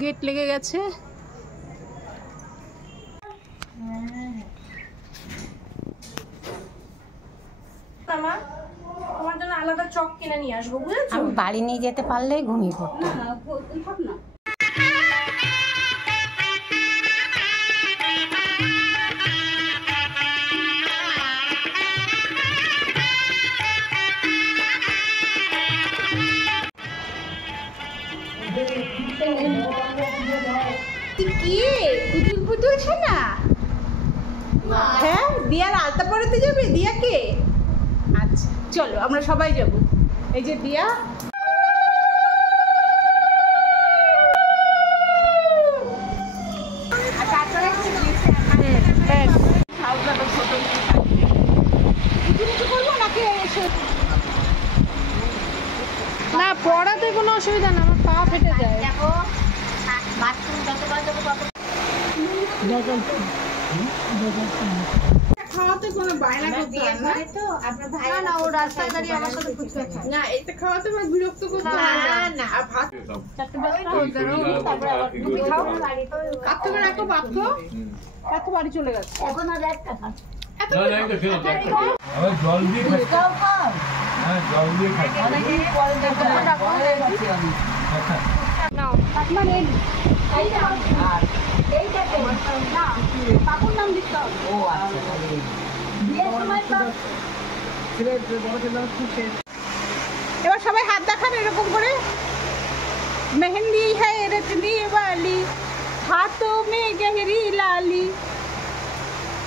Gate লেগে গেছে। তোমার জন্য আলাদা চক কিনে নিয়ে আসবো, বুঝেছো? আমি বাড়ি নিয়ে যেতে পারলেই ঘুমিয়ে পড়তো। না কি পুতুল পুতুল না? হ্যাঁ, দিয়ার আলতা পরাতে যাবে দিয়াকে? আচ্ছা চলো আমরা সবাই যাব। এই যে দিয়া, না পড়াতে কোনো অসুবিধা না, আমার পা ফেটে যায়। খাওয়াতে কোনো বায়না করতে হয় না। আপনার ভাই না ও রাস্তায় দাঁড়িয়ে আমার সাথে ফুচকা খায় না, এটা খাওয়াতে আমার বিরক্ত করতে হয় না। আর ভাত চারটে বাজে তারপরে আবার তুমি খাও। কাটতে করে রাখো পাত্র, এত বাড়ি চলে গেছে এখন। আর একটা খা, এত না এটা খেয়ে দেখো। আবার জল দিয়ে খাও খাও। হ্যাঁ জল দিয়ে খাও, অনেকদিন পরে দেখো রাখো গেছি আমি। নাও কাকমা নেই এইটা আর এইটা না কাকুর নাম দিতে হবে। ও আচ্ছা বিয়ের সময় তো ছেলে বড় ছেলে খুশি। এবার সবাই হাত দেখান এরকম করে। মেহেন্দি হ্যায় রচনি वाली हाथों में गहरी लाली।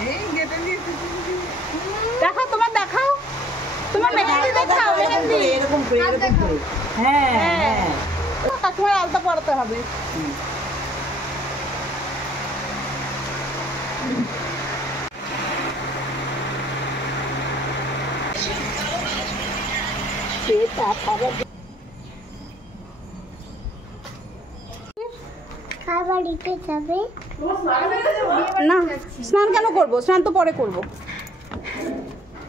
এই গেটে নিয়ে দেখাও, তোমার দেখাও, তোমার মেহেন্দি দেখাও। মেহেন্দি এরকম করে এরকম করে। হ্যাঁ হ্যাঁ, কাকিমার আলতা পরাতে হবে। বাড়িতে যাবে না, স্নান কেন করব? স্নান তো পরে করব।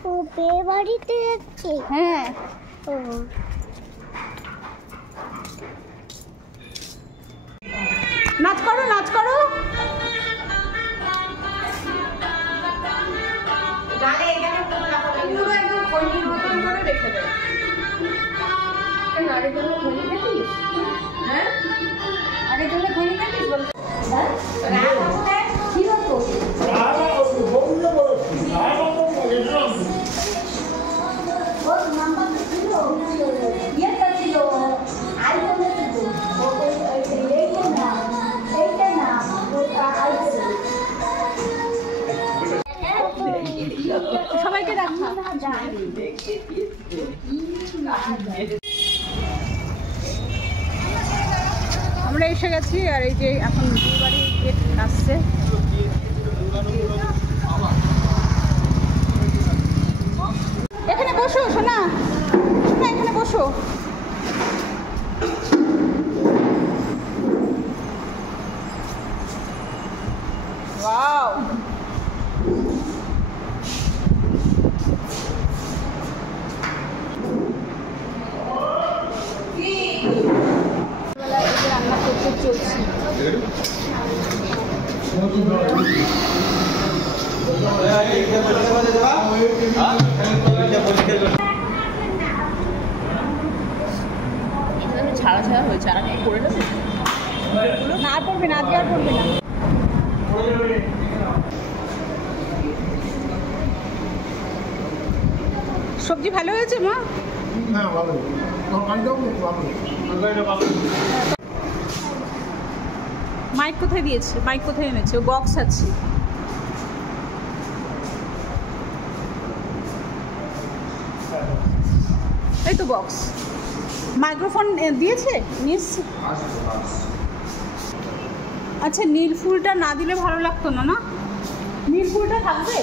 ও বিয়ে বাড়িতে যাচ্ছে? হ্যাঁ ও নাচ করো, নাচ করো। জানে এখানে পুরো একদম খৈনির মতন করে রেখে দেয়। কেন আগের জন্য খৈনি খেতিস? হ্যাঁ আগের জন্য খৈনি খেতিস বলতে? হ্যাঁ ছিল তো সবাইকে দেখা। আমরা এসে গেছি, আর এই যে এখন বাড়ি গেট আসছে। এখানে বসো সোনা, সোনা এখানে বসো। ওয়াও, রান্না করতে চলছি। ছাড়া ছাড়া হয়েছে, আর কি করে নেবে না আর পড়বে না, আজকে আর পড়বে না। সবজি ভালো হয়েছে মা? মাইক কোথায় দিয়েছে? মাইক কোথায় এনেছে? ও বক্স আছে। এই তো বক্স। মাইক্রোফোন দিয়েছে নিশ্চয়। আচ্ছা নীল ফুলটা না দিলে ভালো লাগতো না, না? নীল ফুলটা থাকবে?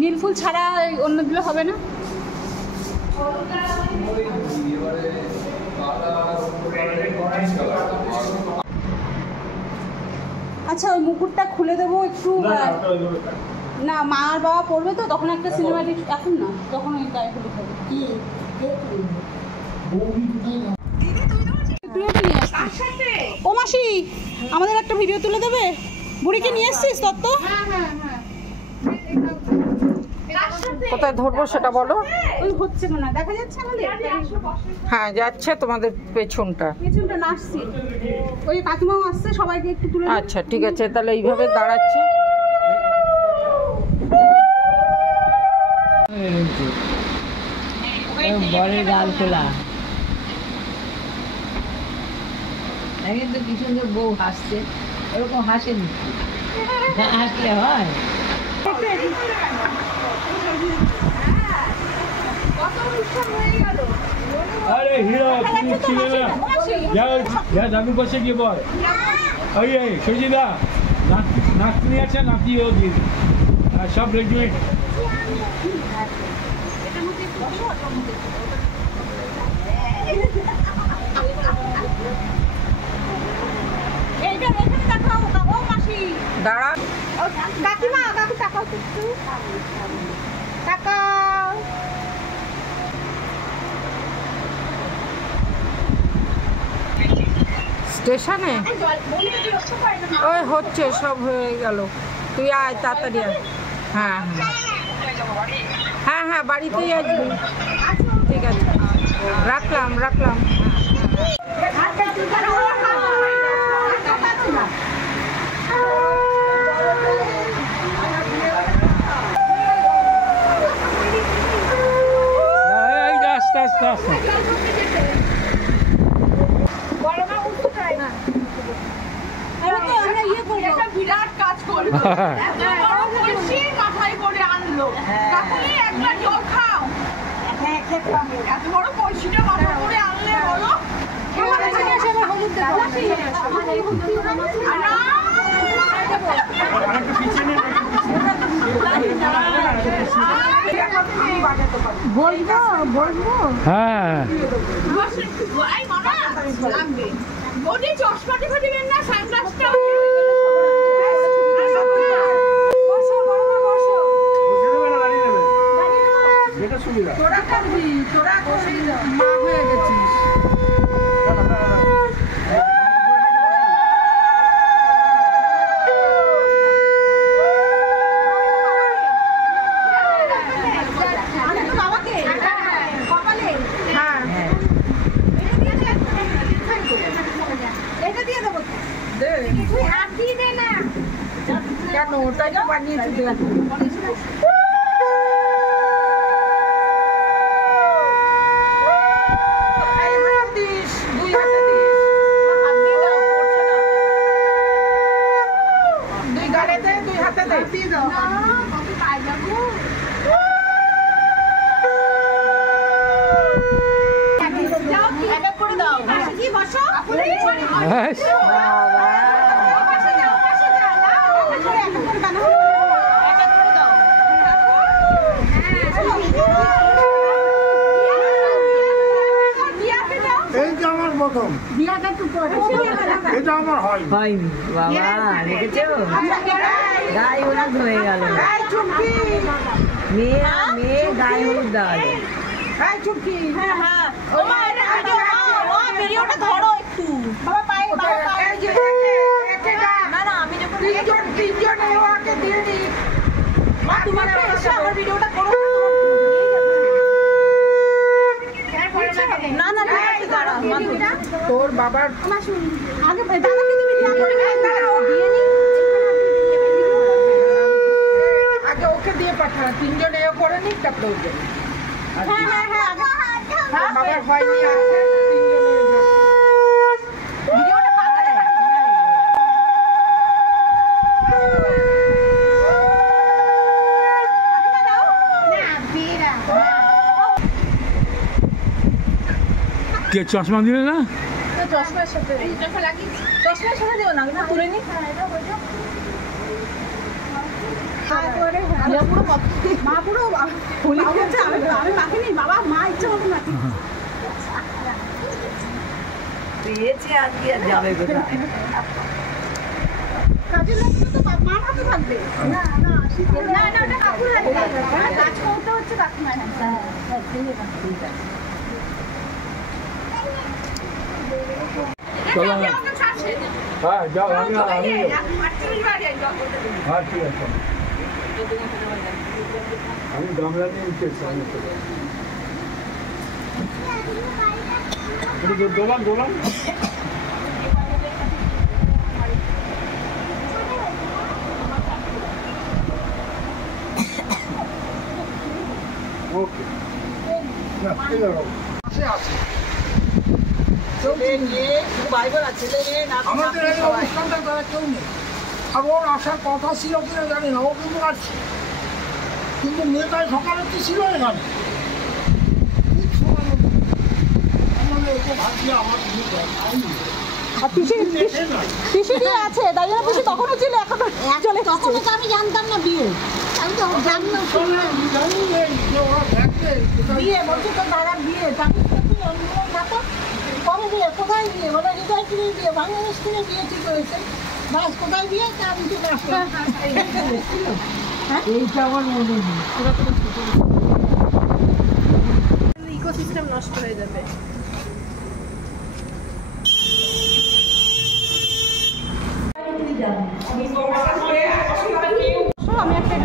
নীল ফুল ছাড়া অন্য দিলে হবে না? আচ্ছা ওই মুকুটটা খুলে দেবো একটু। না মা আর বাবা পড়বে তো, তখন একটা সিনেমাটিক, এখন না, তখন ওই গায়ে হলুদ হবে। ও মাসি, আমাদের একটা ভিডিও তুলে দেবে? বুড়িকে নিয়ে এসছিস তত্ত্ব? কোথায় ধরবো সেটা বলো। ওই হচ্ছে না, দেখা যাচ্ছে আমাদের? হ্যাঁ যাচ্ছে, তোমাদের পেছনটা নাচছি। ওই কাকিমাও আসছে, সবাইকে একটু তুলে। আচ্ছা ঠিক আছে, তাহলে এইভাবে দাঁড়াচ্ছি। বরের গাল খোলা কিন্তু কি সুন্দর বউ হাসছে, ওরকম হাসেনি, হাসলে হয়? আরে হিরো তুমি ছিলে না, যা দাদুর পাশে গিয়ে বল। ওই সজিদা নাতনি আছে, নাতিও দিয়ে সব রেডিমেড। দাঁড়া কাকিমা, কাকু টাকাও একটু টাকা। স্টেশনে ওই হচ্ছে, সব হয়ে গেল। তুই আয় তাড়াতাড়ি আয়। হ্যাঁ হ্যাঁ হ্যাঁ, বাড়িতেই আসবি। ঠিক আছে, রাখলাম। আস্তে বিরাট কাজ করবো, মাথায় করে আনলো। একবার জল খাও, এত বড় কলসিটা মাথা করে আনলে বলো। বলবো হ্যাঁ চশমাটি ফাটিবেন না, সানগ্লাসটা তোরা করবি, তোরা মা হয়ে গেছিস। কেন ওটাই তো বানিয়েছি। হয়নি বাবা, দেখেছো গায়ে হলুদ হয়ে গেল। মেয়ে গায়ে হলুদ দেওয়া যায়। তোর বাবার আগে ওকে দিয়ে পাঠা, তিনজন এ করে নিক, তারপরে ওকে। বাবার হয়নি, কে চশমা দিলে না? চশমার সাথে দেবো না, তুলে নি। মা পুরো হোলি খেলছে, আমি মাখিনি। বাবা মা ইচ্ছে মতো মাখি পেয়েছে, আজকে আর যাবে কোথায়? কাজের লাগবে তো মার হাতে থাকবে। না ওটা কাকুর হাতে, কাজ করতে হচ্ছে কাকিমার হাতে। ঠিক আছে। চলো না হ্যাঁ যাও আমি হ্যাঁ ঠিক আছে আমি গামলা নিয়ে উঠেছি আমি দোলান দোলান ওকে না ঠিক আছে আমাদের এই অনুষ্ঠানটা তারা কেউ নেই আর ওর আসার কথা ছিল কিনা জানি না ও কিন্তু আসছে কিন্তু মেয়েটাই সকালে কি ছিল এখানে পিসিদি আছে তাই জন্য পিসি তখনও ছিল এখনো চলে তখন তো আমি জানতাম না বিয়ে আমি তো জানলাম বিয়ে বলছি তো দাদার বিয়ে পরে বিয়ে কোথায় বিয়ে বলে হৃদয় কিনে বিয়ে বাংলাদেশ কিনে বিয়ে ঠিক হয়েছে বাস কোথায় বিয়ে তা আমি চলে আসলাম এইটা আমার মনে নেই ইকোসিস্টেম নষ্ট হয়ে যাবে আমি একটা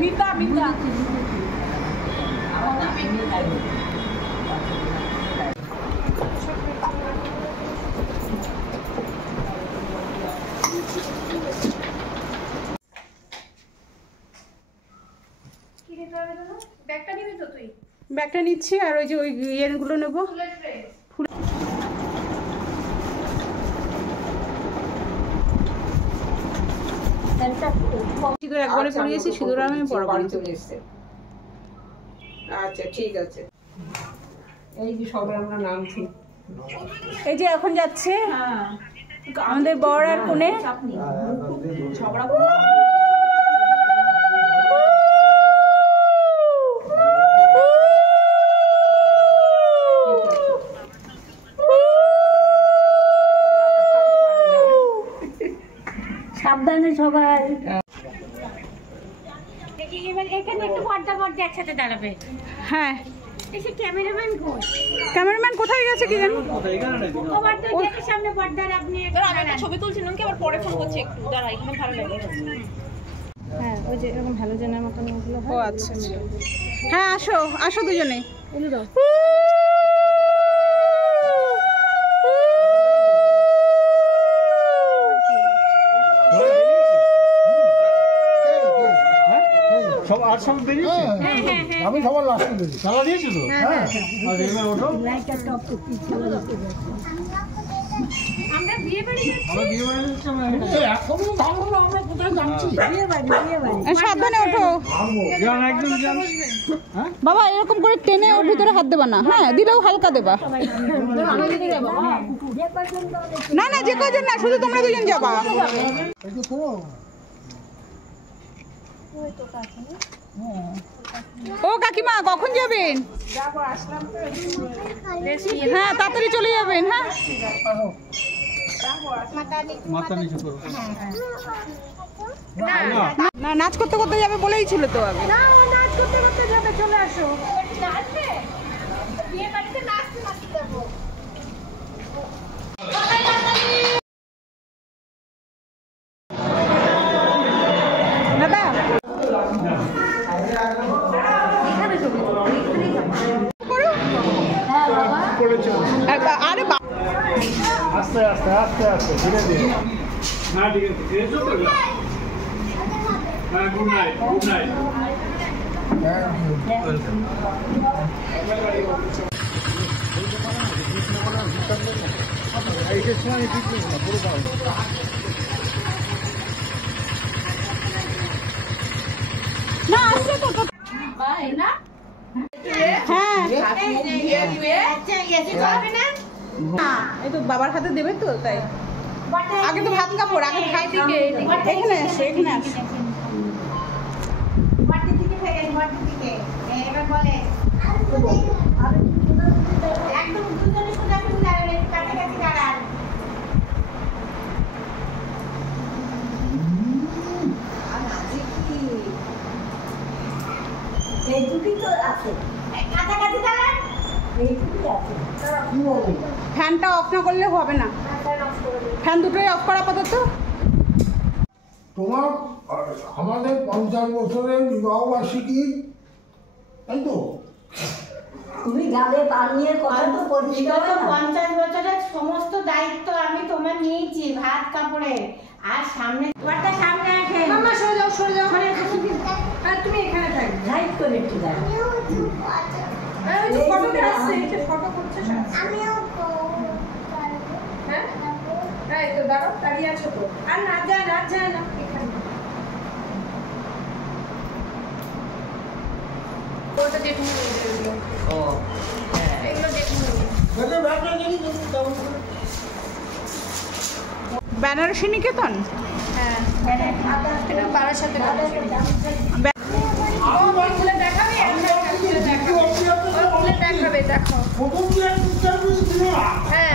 মিতা মিতা ব্যাগটা নিচ্ছি আর ওই যে ওই ইয়েগুলো নেবো সিঁদুর একবারে পরিয়েছি সিঁদুর আমি পরবারই চলে এসছে আচ্ছা ঠিক আছে এই যে সবাই আমরা নামছি এই যে এখন যাচ্ছে আমাদের বর আর কোণে ঝগড়া সাবধানে সবাই এখানে একটু পর্দা একসাথে দাঁড়াবে হ্যাঁ ক্যামেরাম্যান কোথায় গেছে কি জানি সামনে পর্দার আপনি ছবি তুলছেন কি আবার পরে ফোন করছে একটু দাঁড়া এখানে ভালো লাগে হ্যাঁ ওই যে এরকম হ্যালোজেনের মতন ওগুলো ও আচ্ছা হ্যাঁ আসো আসো দুজনে সব আর সব বেরিয়েছে আমি সবার লাস্টে বেরিয়েছি চালা দিয়েছো তো হ্যাঁ আর এবার ওঠো আমরা বিয়ে বাড়ি আমরা বিয়ে বাড়ি যাচ্ছি আমরা এখনো ভালো না আমরা কোথায় যাচ্ছি সাবধানে ওঠো জান একদম জান বাবা এরকম করে টেনে ওর ভিতরে হাত দেবা না হ্যাঁ দিলেও হালকা দেবা না না যে কজন না শুধু তোমরা দুজন যাবা ও কাকিমা কখন যাবেন হ্যাঁ তাড়াতাড়ি চলে যাবেন হ্যাঁ মাথা নিচু করো না নাচ করতে করতে যাবে বলেই ছিল তো আগে না নাচ করতে করতে যাবে চলে আসো নাচবে বিয়ে বাড়িতে নাচতে নাচতে যাবো দাদা আরে আস্তে আস্তে আস্তে আস্তে ধীরে ধীরে না ঠিক আছে এসো তো হ্যাঁ গুড নাইট গুড নাইট না আসছে তো না হ্যাঁ এই তো বাবার হাতে দেবে তো তাই আগে তো ভাত কাপড় আগে খাই দিকে এখানে আসে এখানে আসে ফ্যানটা অফ না করলে হবে না ফ্যান দুটোই অফ করা আপাতত তোমার আমাদের 50 বছরের বিবাহ বার্ষিকী তাই তো তুমি গালে পান নিয়ে কথা তো বলছি বিগত 50 বছরের সমস্ত দায়িত্ব আমি তোমার নিয়েছি ভাত কাপড়ে আর সামনে তোমারটা সামনে আসে মামা সরে যাও আর তুমি এখানে থাক লাইট করে একটু দাও ফটো আসছে এটা ফটো করছে আমিও হ্যাঁ এই তো দাঁড়িয়ে আছো তো আর না যায় না এখানে ওটা দেখুন ও হ্যাঁ এগুলো দেখুন বেনারসি নিকেতন হ্যাঁ এটা পাড়ার সাথে দেখাবে দেখো প্রথম যে ইন্টারভিউ দিল না হ্যাঁ